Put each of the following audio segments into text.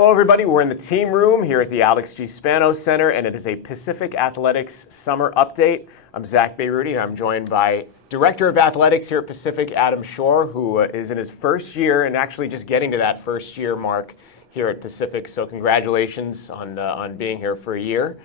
Hello, everybody. We're in the team room here at the Alex G. Spano Center, and it is a Pacific Athletics Summer Update. I'm Zack, and I'm joined by Director of Athletics here at Pacific, Adam Tschuor, who is in his first year and actually just getting to that first year mark here at Pacific. So congratulations on being here for a year.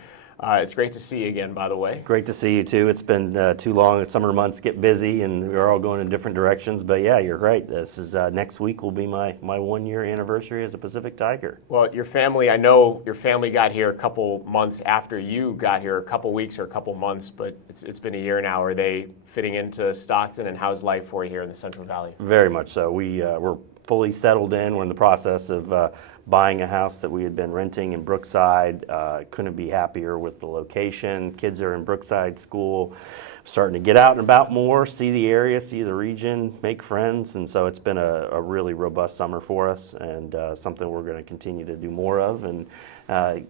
It's great to see you again, by the way. Great to see you, too. It's been too long. Summer months get busy, and we're all going in different directions. But, yeah, you're right. This is next week will be my 1-year anniversary as a Pacific Tiger. Well, your family, I know your family got here a couple months after you got here, a couple weeks or a couple months, but it's been a year now. Are they fitting into Stockton, and how's life for you here in the Central Valley? Very much so. We're fully settled in. We're in the process of buying a house that we had been renting in Brookside. Couldn't be happier with the location. Kids are in Brookside school, starting to get out and about more, see the area, see the region, make friends. And so it's been a really robust summer for us, and something we're going to continue to do more of, and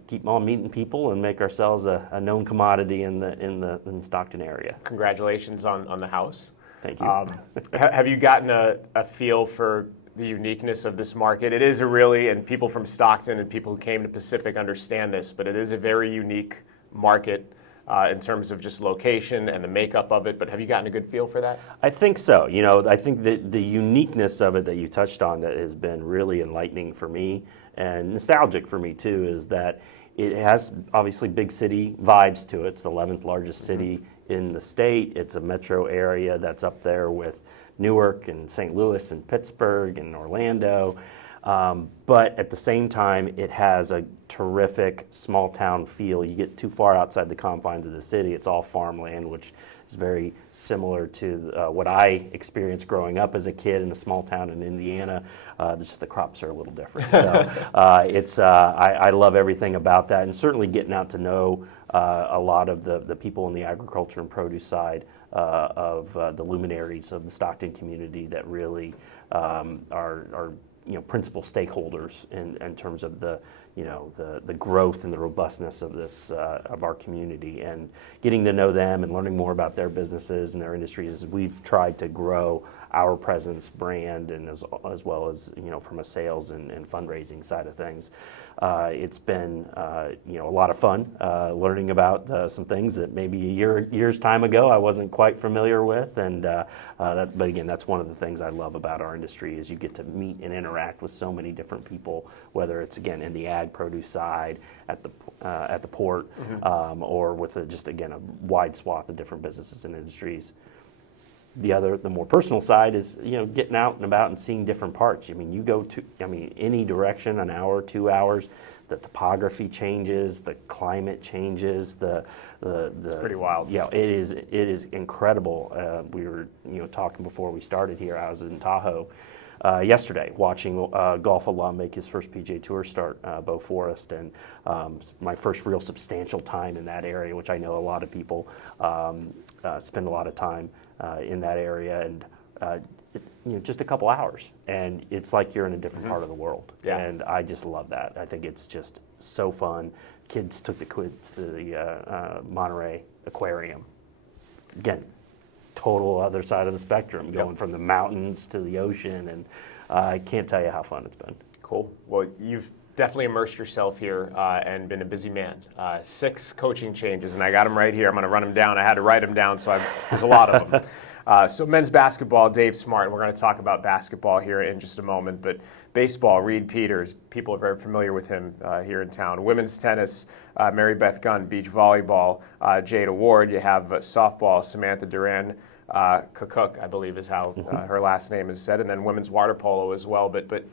keep on meeting people and make ourselves a known commodity in the Stockton area. Congratulations on the house. Thank you. Have you gotten a feel for the uniqueness of this market? It is and people from Stockton and people who came to Pacific understand this, but it is a very unique market in terms of just location and the makeup of it. But have you gotten a good feel for that? I think so. I think that the uniqueness of it that you touched on that has been really enlightening for me and nostalgic for me too is that it has obviously big city vibes to it. It's the 11th largest city in the state. It's a metro area that's up there with Newark and St. Louis and Pittsburgh and Orlando. But at the same time, it has a terrific small town feel. You get too far outside the confines of the city, it's all farmland, which is very similar to what I experienced growing up as a kid in a small town in Indiana. Just the crops are a little different. So I love everything about that, and certainly getting out to know a lot of the people in the agriculture and produce side of the luminaries of the Stockton community that really are principal stakeholders in terms of the growth and the robustness of this of our community, and getting to know them and learning more about their businesses and their industries as we've tried to grow our presence, brand, and as well as from a sales and fundraising side of things. It's been a lot of fun learning about some things that maybe a year's time ago I wasn't quite familiar with, and but again, that's one of the things I love about our industry is you get to meet and interact with so many different people, whether it's again in the ag produce side at the port, or with a wide swath of different businesses and industries. The more personal side is getting out and about and seeing different parts. You go to any direction, an hour, 2 hours, the topography changes, the climate changes, it's pretty wild. Yeah, it is incredible. We were talking before we started here. I was in Tahoe yesterday watching golf alum make his first PGA Tour start, Bo Forrest, and my first real substantial time in that area, which I know a lot of people spend a lot of time in that area, and just a couple hours, and it's like you're in a different part of the world. Yeah. And I just love that. I think it's just so fun. Kids took the kids to the Monterey Aquarium. Again, total other side of the spectrum, going from the mountains to the ocean, and I can't tell you how fun it's been. Cool. Well, you've definitely immersed yourself here and been a busy man. 6 coaching changes, and I got them right here. I'm going to run them down. I had to write them down, so there's a lot of them. So men's basketball, Dave Smart. We're going to talk about basketball here in just a moment, but baseball, Reed Peters. People are very familiar with him here in town. Women's tennis, Mary Beth Gunn. Beach volleyball, Jada Ward. You have softball, Samantha Duran. Cook, I believe is how her last name is said, and then women's water polo as well. But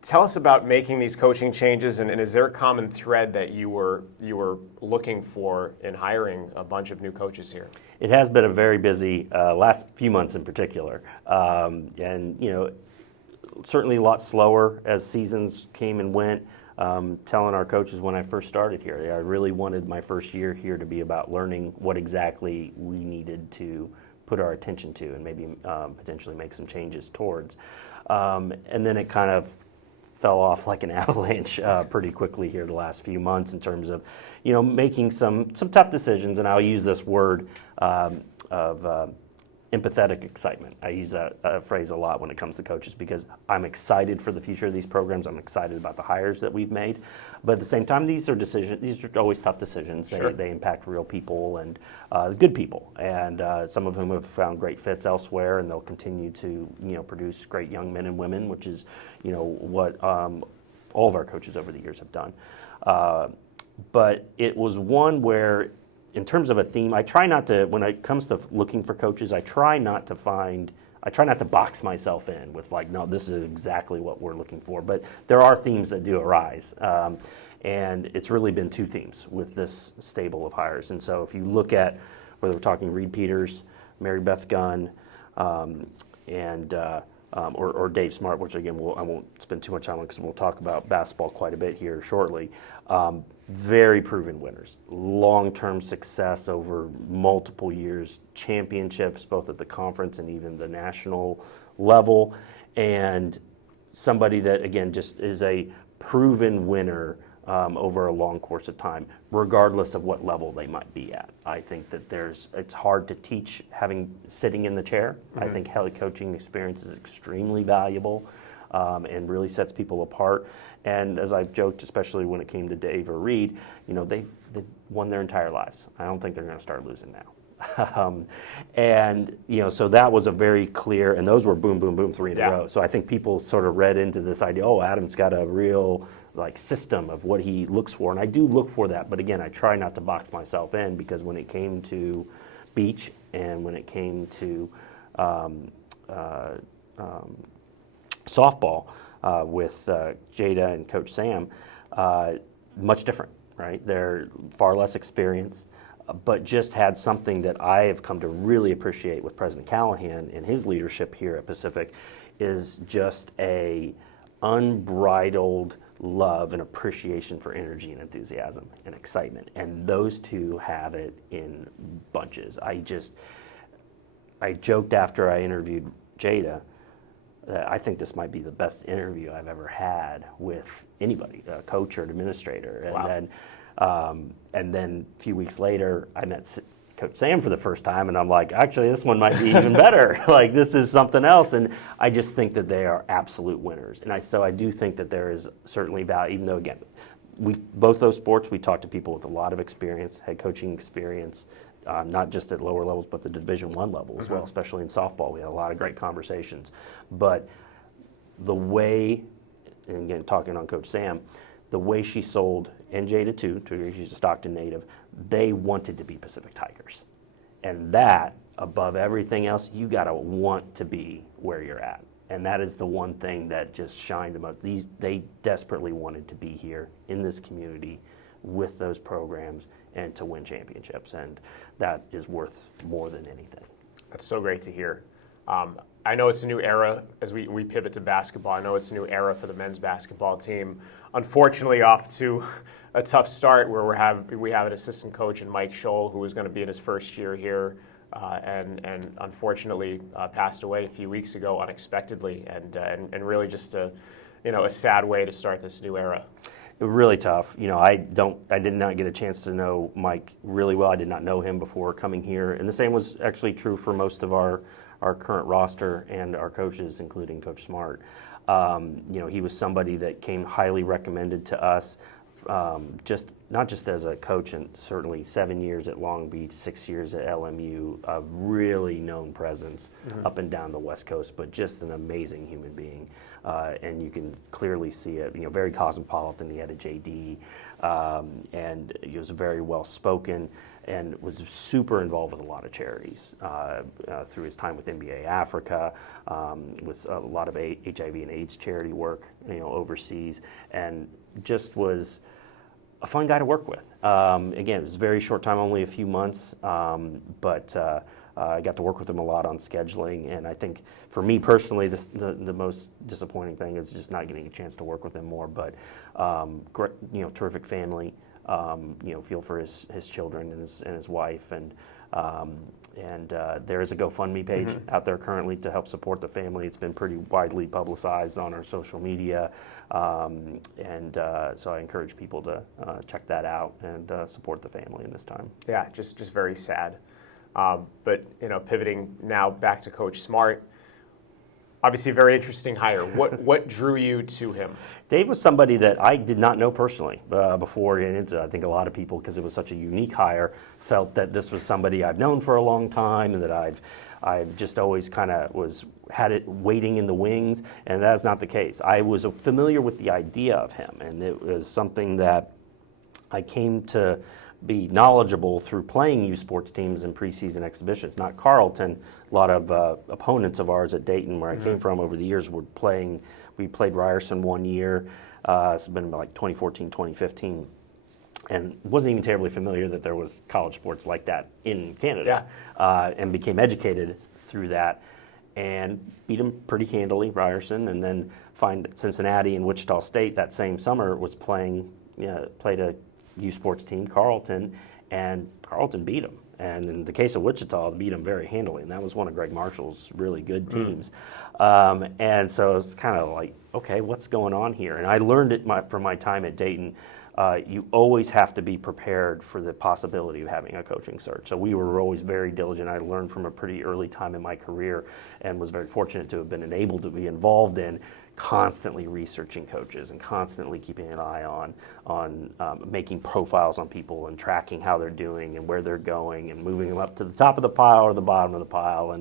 tell us about making these coaching changes, and is there a common thread that you were looking for in hiring a bunch of new coaches here? It has been a very busy last few months in particular, and certainly a lot slower as seasons came and went. Telling our coaches when I first started here, I really wanted my first year here to be about learning what exactly we needed to put our attention to, and maybe potentially make some changes towards. And then it kind of fell off like an avalanche pretty quickly here the last few months in terms of, making some tough decisions, and I'll use this word of empathetic excitement. I use that phrase a lot when it comes to coaches because I'm excited for the future of these programs. I'm excited about the hires that we've made. But at the same time, these are always tough decisions. Sure. They impact real people and good people. And some of whom have found great fits elsewhere, and they'll continue to produce great young men and women, which is what all of our coaches over the years have done. But it was one where, in terms of a theme, I try not to, when it comes to looking for coaches, I try not to box myself in with like, no, this is exactly what we're looking for. But there are themes that do arise. And it's really been two themes with this stable of hires. And so if you look at whether we're talking Reed Peters, Mary Beth Gunn, or Dave Smart, which again, I won't spend too much time on because we'll talk about basketball quite a bit here shortly. Very proven winners, long-term success over multiple years, championships both at the conference and even the national level, and somebody that again just is a proven winner over a long course of time, regardless of what level they might be at. I think that it's hard to teach sitting in the chair. I think head coaching experience is extremely valuable and really sets people apart. And as I've joked, especially when it came to Dave or Reed, they've won their entire lives. I don't think they're going to start losing now. So that was a very clear, and those were boom, boom, boom, 3 in a row. So I think people sort of read into this idea, oh, Adam's got a real system of what he looks for. And I do look for that. But again, I try not to box myself in because when it came to Beach and when it came to softball with Jada and Coach Sam, much different, right? They're far less experienced, but just had something that I have come to really appreciate with President Callahan and his leadership here at Pacific is just a unbridled love and appreciation for energy and enthusiasm and excitement. And those two have it in bunches. I joked after I interviewed Jada that I think this might be the best interview I've ever had with anybody, a coach or an administrator. And wow. And then a few weeks later, I met Coach Sam for the first time, and I'm like, actually, this one might be even better. This is something else. And I just think that they are absolute winners. And so I do think that there is certainly value, even though, again, both those sports, we talk to people with a lot of experience, head coaching experience, not just at lower levels, but the Division I level as well, especially in softball. We had a lot of great conversations. But the way, and again, talking on Coach Sam, the way she sold NJ to she's a Stockton native, they wanted to be Pacific Tigers. And that, above everything else, you got to want to be where you're at. And that is the one thing that just shined them up. They desperately wanted to be here in this community with those programs and to win championships. And that is worth more than anything. That's so great to hear. I know it's a new era as we pivot to basketball. I know it's a new era for the men's basketball team. Unfortunately, off to a tough start where we have an assistant coach in Mike Scholl who is going to be in his first year here and unfortunately passed away a few weeks ago unexpectedly and really just a sad way to start this new era. Really tough. I did not get a chance to know Mike really well. I did not know him before coming here. And the same was actually true for most of our current roster and our coaches, including Coach Smart. He was somebody that came highly recommended to us, not just as a coach, and certainly 7 years at Long Beach, 6 years at LMU, a really known presence up and down the West Coast, but just an amazing human being. And you can clearly see it, very cosmopolitan. He had a JD, and he was very well spoken and was super involved with a lot of charities through his time with NBA Africa, with a lot of HIV and AIDS charity work, overseas, and just was a fun guy to work with. Again, it was a very short time, only a few months, but I got to work with him a lot on scheduling, and I think for me personally, the most disappointing thing is just not getting a chance to work with him more. But great, terrific family. Feel for his children and his wife, and there is a GoFundMe page out there currently to help support the family. It's been pretty widely publicized on our social media, so I encourage people to check that out and support the family in this time. Yeah, just very sad. But pivoting now back to Coach Smart, obviously a very interesting hire. What drew you to him? Dave was somebody that I did not know personally before, and I think a lot of people, because it was such a unique hire, felt that this was somebody I've known for a long time and that I've just always kind of had it waiting in the wings, and that's not the case. I was familiar with the idea of him, and it was something that I came to be knowledgeable through playing youth sports teams in preseason exhibitions. Not Carleton, a lot of opponents of ours at Dayton, where I came from over the years, we played Ryerson one year. It's been like 2014, 2015. And wasn't even terribly familiar that there was college sports like that in Canada. And became educated through that and beat them pretty handily, Ryerson, and then find Cincinnati and Wichita State that same summer was played a youth sports team, Carleton, and Carleton beat them. And in the case of Wichita, they beat them very handily, and that was one of Greg Marshall's really good teams. And so it's kind of like, okay, what's going on here? And I learned it from my time at Dayton. You always have to be prepared for the possibility of having a coaching search. So we were always very diligent. I learned from a pretty early time in my career and was very fortunate to have been able to be involved in constantly researching coaches and constantly keeping an eye on making profiles on people and tracking how they're doing and where they're going and moving them up to the top of the pile or the bottom of the pile.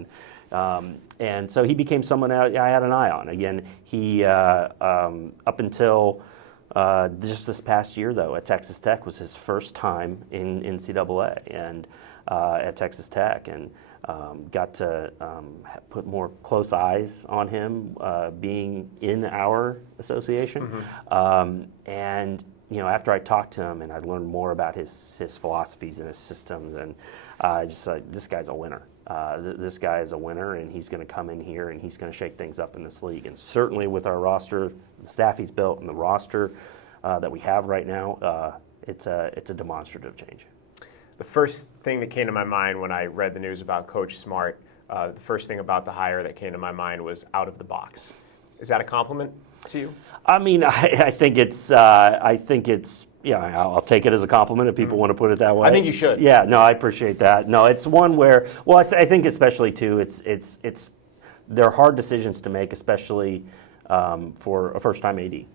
And so he became someone I had an eye on. Again, he up until just this past year, though, at Texas Tech was his first time in NCAA and at Texas Tech, and got to put more close eyes on him being in our association. And after I talked to him and I learned more about his philosophies and his systems, and just like, this guy's a winner. This guy is a winner, and he's going to come in here and he's going to shake things up in this league. And certainly with our roster, the staff he's built, and the roster that we have right now, it's a demonstrative change. The first thing that came to my mind when I read the news about Coach Smart, the first thing about the hire that came to my mind was out of the box. Is that a compliment to you? I mean, I think it's I'll take it as a compliment if people want to put it that way. I think you should. Yeah, no, I appreciate that. No, it's one where, well, I think especially too, it's they're hard decisions to make, especially for a first-time AD,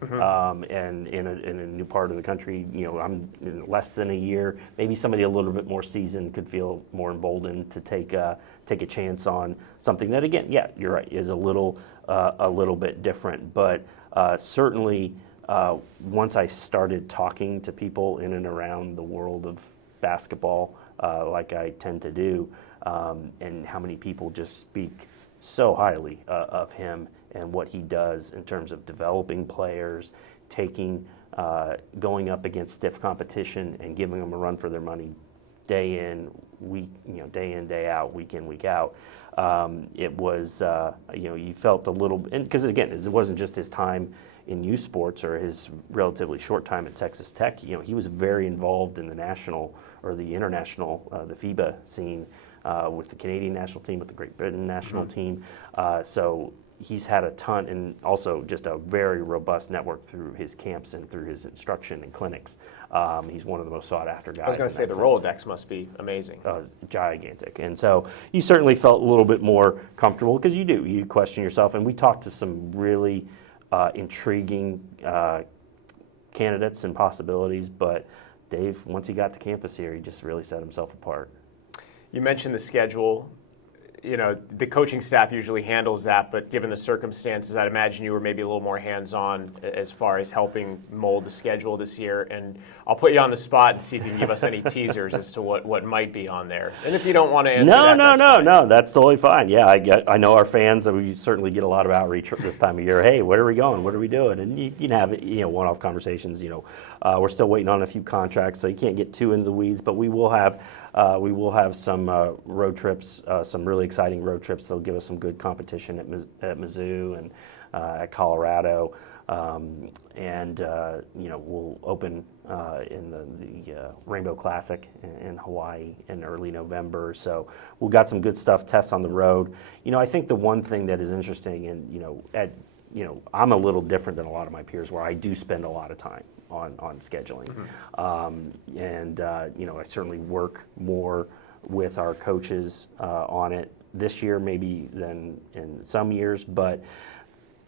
and in a new part of the country. I'm in less than a year. Maybe somebody a little bit more seasoned could feel more emboldened to take a chance on something that, again, yeah, you're right, is a little bit different. But certainly, once I started talking to people in and around the world of basketball, like I tend to do, and how many people just speak so highly of him and what he does in terms of developing players, going up against stiff competition and giving them a run for their money day in, day out, week in, week out. It was, you felt a little, because again, it wasn't just his time in youth sports or his relatively short time at Texas Tech. He was very involved in the national or the international, the FIBA scene with the Canadian national team, with the Great Britain national team. So he's had a ton, and also just a very robust network through his camps and through his instruction and clinics. He's one of the most sought after guys. I was going to say the Rolodex must be amazing. Gigantic. And so you certainly felt a little bit more comfortable, because you question yourself. And we talked to some really intriguing candidates and possibilities, but Dave, once he got to campus here, he just really set himself apart. You mentioned the schedule. The coaching staff usually handles that, but given the circumstances, I'd imagine you were maybe a little more hands-on as far as helping mold the schedule this year. And I'll put you on the spot and see if you can give us any teasers as to what might be on there. And if you don't want to answer No, that's totally fine. Yeah, I know our fans, we certainly get a lot of outreach this time of year. Hey, where are we going? What are we doing? And you can have one-off conversations. We're still waiting on a few contracts, so you can't get too into the weeds, but we will have some road trips, some really exciting road trips that'll give us some good competition at Mizzou and at Colorado, and we'll open in the Rainbow Classic in Hawaii in early November. So we've got some good stuff, tests on the road. I think the one thing that is interesting, and I'm a little different than a lot of my peers, where I do spend a lot of time on scheduling, and I certainly work more with our coaches on it this year, maybe than in some years, but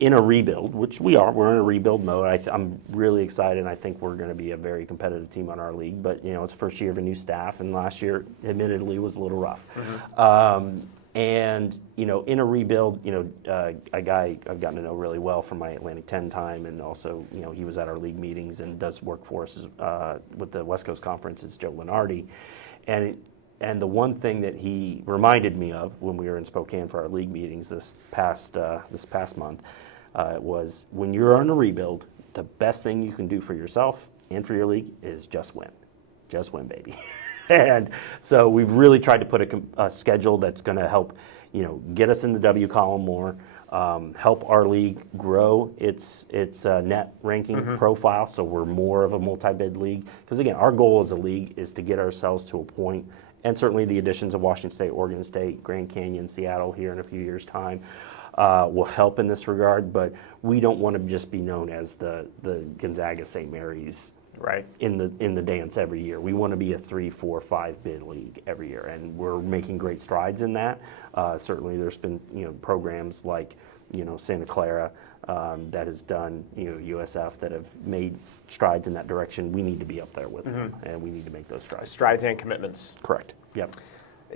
in a rebuild, which we're in a rebuild mode. I'm really excited, and I think we're going to be a very competitive team on our league. But it's the first year of a new staff, and last year, admittedly, was a little rough. And in a rebuild, a guy I've gotten to know really well from my Atlantic 10 time, and also he was at our league meetings and does work for us with the West Coast Conference, is Joe Lenardi, and the one thing that he reminded me of when we were in Spokane for our league meetings this past month was, when you're on a rebuild, the best thing you can do for yourself and for your league is just win, baby. And so we've really tried to put a schedule that's going to help, get us in the W column more, help our league grow its net ranking profile, so we're more of a multi-bid league. Because again, our goal as a league is to get ourselves to a point, and certainly the additions of Washington State, Oregon State, Grand Canyon, Seattle here in a few years' time will help in this regard. But we don't want to just be known as the Gonzaga St. Mary's. Right. In the dance every year. We want to be a 3, 4, 5 bid league every year, and we're making great strides in that. Certainly, there's been programs like Santa Clara that has done USF that have made strides in that direction. We need to be up there with them, and we need to make those strides. Strides and commitments. Correct. Yep.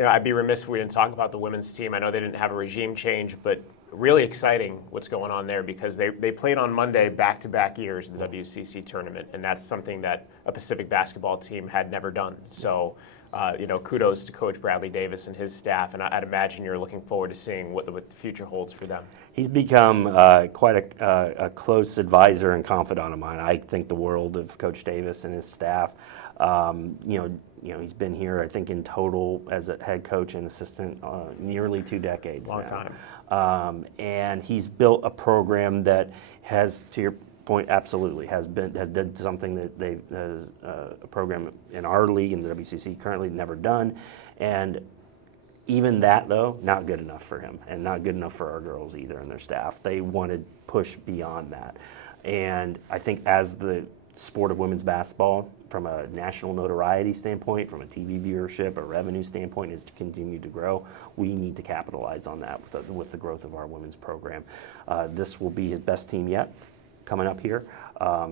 I'd be remiss if we didn't talk about the women's team. I know they didn't have a regime change, but really exciting what's going on there, because they played on Monday back-to-back years in the WCC tournament, and that's something that a Pacific basketball team had never done. So, kudos to Coach Bradley Davis and his staff, and I'd imagine you're looking forward to seeing what the future holds for them. He's become quite a close advisor and confidant of mine. I think the world of Coach Davis and his staff. He's been here, I think, in total as a head coach and assistant nearly 2 decades. Long time. And he's built a program that has, to your point, absolutely has done something that a program in our league in the WCC currently never done, and even that, though, not good enough for him, and not good enough for our girls either and their staff. They want to push beyond that, and I think as the sport of women's basketball, from a national notoriety standpoint, from a TV viewership, a revenue standpoint, is to continue to grow. We need to capitalize on that with the growth of our women's program. This will be his best team yet coming up here.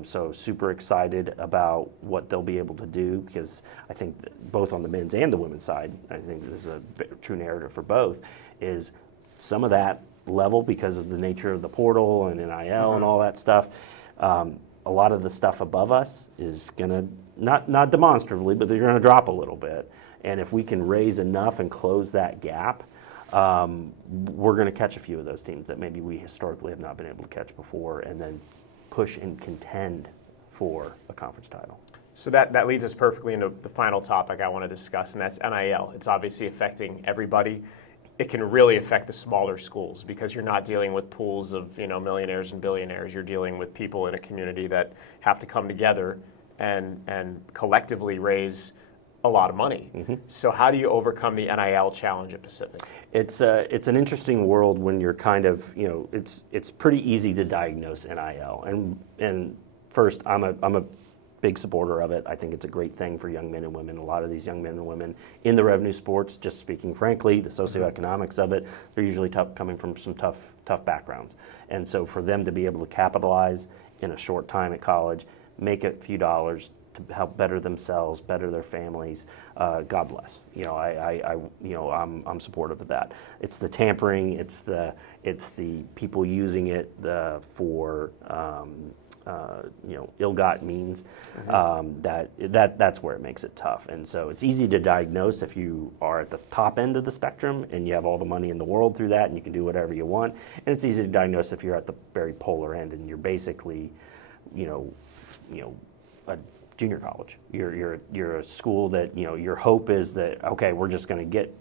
So super excited about what they'll be able to do, because I think that both on the men's and the women's side, I think this is a true narrative for both, is some of that level because of the nature of the portal and NIL and all that stuff. A lot of the stuff above us is going to, not demonstrably, but they're going to drop a little bit. And if we can raise enough and close that gap, we're going to catch a few of those teams that maybe we historically have not been able to catch before, and then push and contend for a conference title. So that leads us perfectly into the final topic I want to discuss, and that's NIL. It's obviously affecting everybody. It can really affect the smaller schools, because you're not dealing with pools of millionaires and billionaires. You're dealing with people in a community that have to come together and collectively raise a lot of money. So how do you overcome the NIL challenge at Pacific? It's an interesting world when you're kind of, it's pretty easy to diagnose NIL. And first, I'm a big supporter of it. I think it's a great thing for young men and women. A lot of these young men and women in the revenue sports, just speaking frankly, the socioeconomics of it, they're usually coming from some tough backgrounds. And so for them to be able to capitalize in a short time at college, make a few dollars to help better themselves, better their families, God bless. I'm supportive of that. It's the tampering, it's the people using it for ill-gotten means, that's where it makes it tough. And so it's easy to diagnose if you are at the top end of the spectrum and you have all the money in the world through that and you can do whatever you want. And it's easy to diagnose if you're at the very polar end and you're basically, a junior college. You're a school that, your hope is that, okay, we're just going to get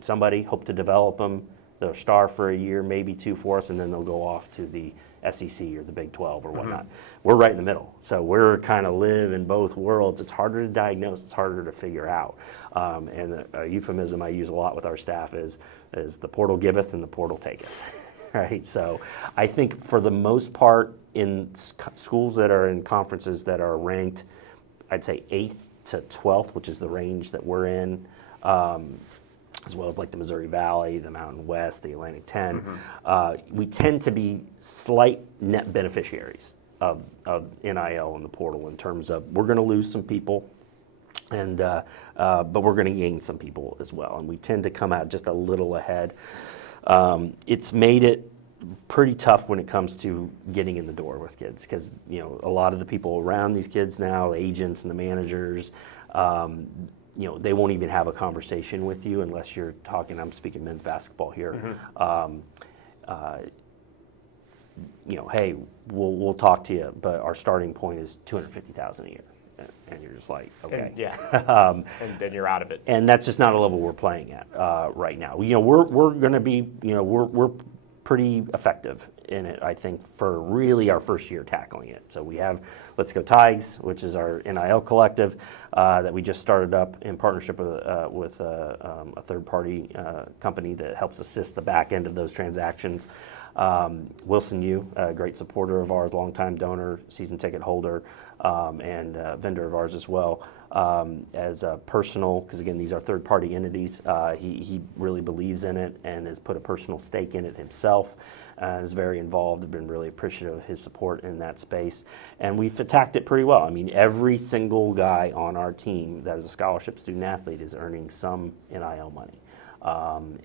somebody, hope to develop them, they're a star for a year, maybe 2 for us, and then they'll go off to the SEC or the Big 12 or whatnot. We're right in the middle. So we're kind of live in both worlds. It's harder to diagnose. It's harder to figure out. And a euphemism I use a lot with our staff is the portal giveth and the portal taketh. Right? So I think for the most part in schools that are in conferences that are ranked, I'd say 8th to 12th, which is the range that we're in, as well as like the Missouri Valley, the Mountain West, the Atlantic 10, we tend to be slight net beneficiaries of NIL and the portal in terms of we're going to lose some people, and but we're going to gain some people as well, and we tend to come out just a little ahead. It's made it pretty tough when it comes to getting in the door with kids, because a lot of the people around these kids now, the agents and the managers, they won't even have a conversation with you unless you're talking. I'm speaking men's basketball here. Hey, we'll talk to you, but our starting point is $250,000 a year, and you're just like, okay, and then you're out of it. And that's just not a level we're playing at right now. We're going to be, we're pretty effective in it, I think, for really our first year tackling it. So we have Let's Go Tigers, which is our NIL collective that we just started up in partnership with a third-party company that helps assist the back end of those transactions. Wilson Yu, a great supporter of ours, longtime donor, season ticket holder, and vendor of ours as well. As a personal, because again, these are third-party entities, he really believes in it and has put a personal stake in it himself. Is very involved. I've been really appreciative of his support in that space, and we've attacked it pretty well. I mean, every single guy on our team that is a scholarship student athlete is earning some NIL money,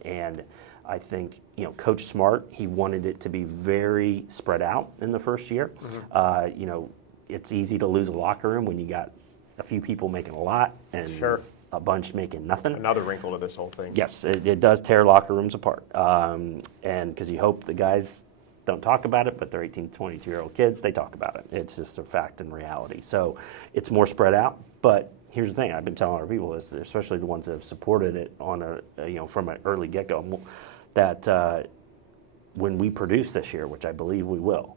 and I think Coach Smart, he wanted it to be very spread out in the first year. It's easy to lose a locker room when you got a few people making a lot and a bunch making nothing. Another wrinkle to this whole thing. Yes, it does tear locker rooms apart. And because you hope the guys don't talk about it, but they're 18 to 22-year-old kids, they talk about it. It's just a fact and reality. So it's more spread out. But here's the thing, I've been telling our people this, especially the ones that have supported it on from an early get-go, that when we produce this year, which I believe we will,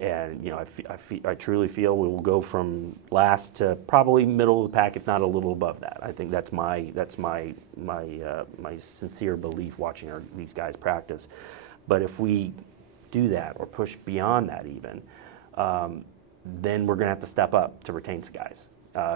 and I truly feel we will go from last to probably middle of the pack, if not a little above that. I think that's my sincere belief watching these guys practice. But if we do that or push beyond that even, then we're going to have to step up to retain guys,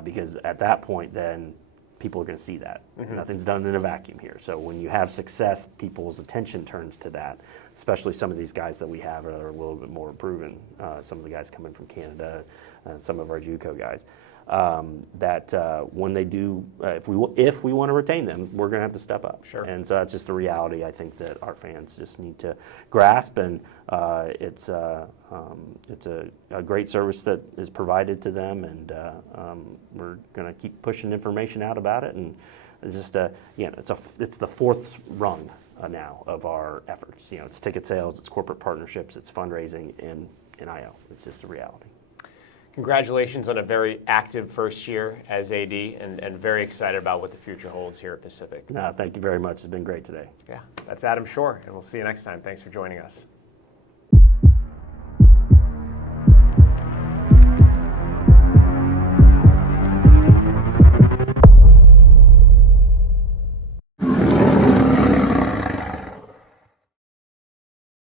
because at that point then people are going to see that. Nothing's done in a vacuum here. So when you have success, people's attention turns to that, especially some of these guys that we have that are a little bit more proven. Some of the guys coming from Canada and some of our JUCO guys. When they do, if we want to retain them, we're going to have to step up. Sure. And so that's just a reality I think that our fans just need to grasp. And it's a great service that is provided to them, and we're going to keep pushing information out about it. And it's just it's the fourth rung now of our efforts. It's ticket sales, it's corporate partnerships, it's fundraising, and NIL. It's just a reality. Congratulations on a very active first year as AD, and very excited about what the future holds here at Pacific. No, thank you very much. It's been great today. Yeah, that's Adam Tschuor, and we'll see you next time. Thanks for joining us.